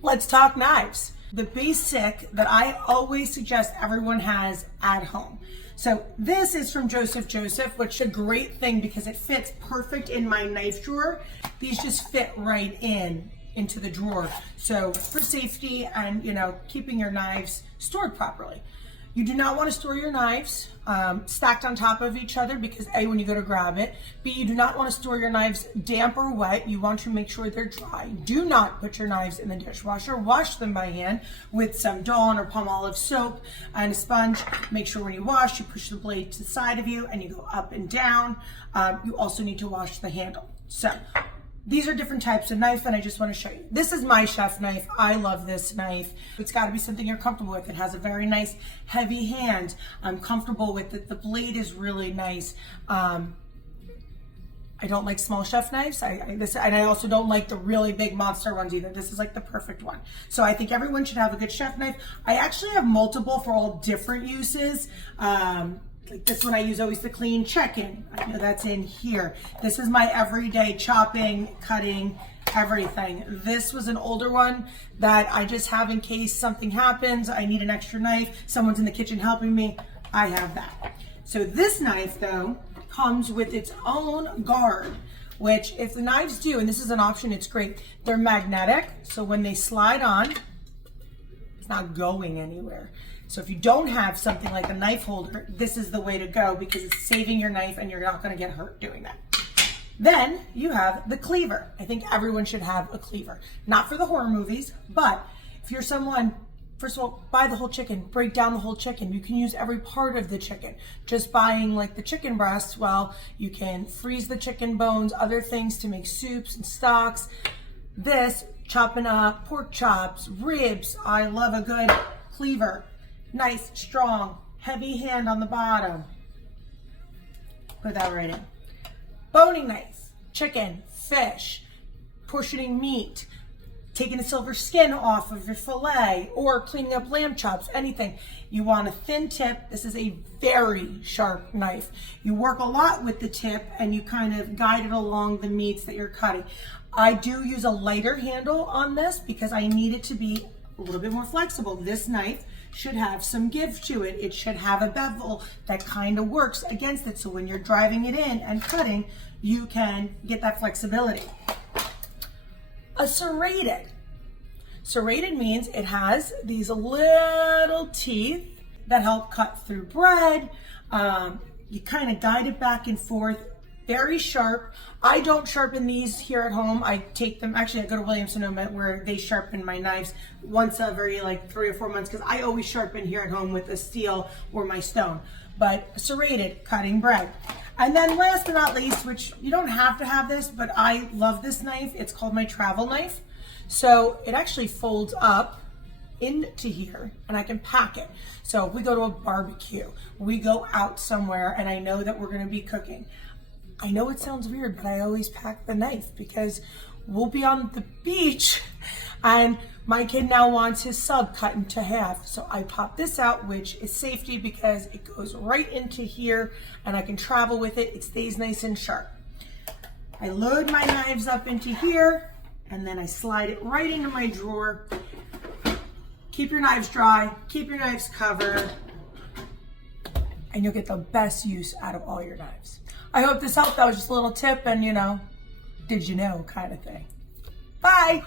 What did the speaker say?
Let's talk knives. The basic that I always suggest everyone has at home. So this is from Joseph Joseph, which is a great thing because it fits perfect in my knife drawer. These just fit right into the drawer. So for safety and, keeping your knives stored properly. You do not want to store your knives stacked on top of each other because A, when you go to grab it, B, you do not want to store your knives damp or wet. You want to make sure they're dry. Do not put your knives in the dishwasher. Wash them by hand with some Dawn or Palmolive soap and a sponge. Make sure when you wash, you push the blade to the side of you and you go up and down. You also need to wash the handle. So these are different types of knife, and I just want to show you. This is my chef knife. I love this knife. It's got to be something you're comfortable with. It has a very nice heavy hand. I'm comfortable with it. The blade is really nice. I don't like small chef knives. And I also don't like the really big monster ones either. This is like the perfect one. So I think everyone should have a good chef knife. I actually have multiple for all different uses. Like this one I use always to clean chicken. I know that's in here. This is my everyday chopping, cutting, everything. This was an older one that I just have in case something happens. I need an extra knife. Someone's in the kitchen helping me. I have that. So this knife though comes with its own guard, which if the knives do, and this is an option, it's great. They're magnetic. So when they slide on, it's not going anywhere. So if you don't have something like a knife holder, this is the way to go because it's saving your knife and you're not going to get hurt doing that. Then you have the cleaver. I think everyone should have a cleaver. Not for the horror movies, but if you're someone, first of all, buy the whole chicken, break down the whole chicken. You can use every part of the chicken. Just buying like the chicken breasts, well, you can freeze the chicken bones, other things to make soups and stocks. This, chopping up pork chops, ribs. I love a good cleaver. Nice, strong, heavy hand on the bottom. Put that right in. Boning knife, chicken, fish, portioning meat, taking the silver skin off of your fillet, or cleaning up lamb chops, anything. You want a thin tip. This is a very sharp knife. You work a lot with the tip and you kind of guide it along the meats that you're cutting. I do use a lighter handle on this because I need it to be a little bit more flexible. This knife should have some give to it. It should have a bevel that kind of works against it. So when you're driving it in and cutting, you can get that flexibility. A serrated. Serrated means it has these little teeth that help cut through bread. You kind of guide it back and forth. Very sharp. I don't sharpen these here at home. I take them, actually I go to Sonoma where they sharpen my knives once every 3 or 4 months because I always sharpen here at home with a steel or my stone. But serrated, cutting bread. And then last but not least, which you don't have to have this, but I love this knife. It's called my travel knife. So it actually folds up into here and I can pack it. So if we go to a barbecue, we go out somewhere and I know that we're gonna be cooking. I know it sounds weird, but I always pack the knife because we'll be on the beach and my kid now wants his sub cut into half. So I pop this out, which is safety because it goes right into here and I can travel with it. It stays nice and sharp. I load my knives up into here and then I slide it right into my drawer. Keep your knives dry, keep your knives covered, and you'll get the best use out of all your knives. I hope this helped. That was just a little tip and, did you know kind of thing. Bye.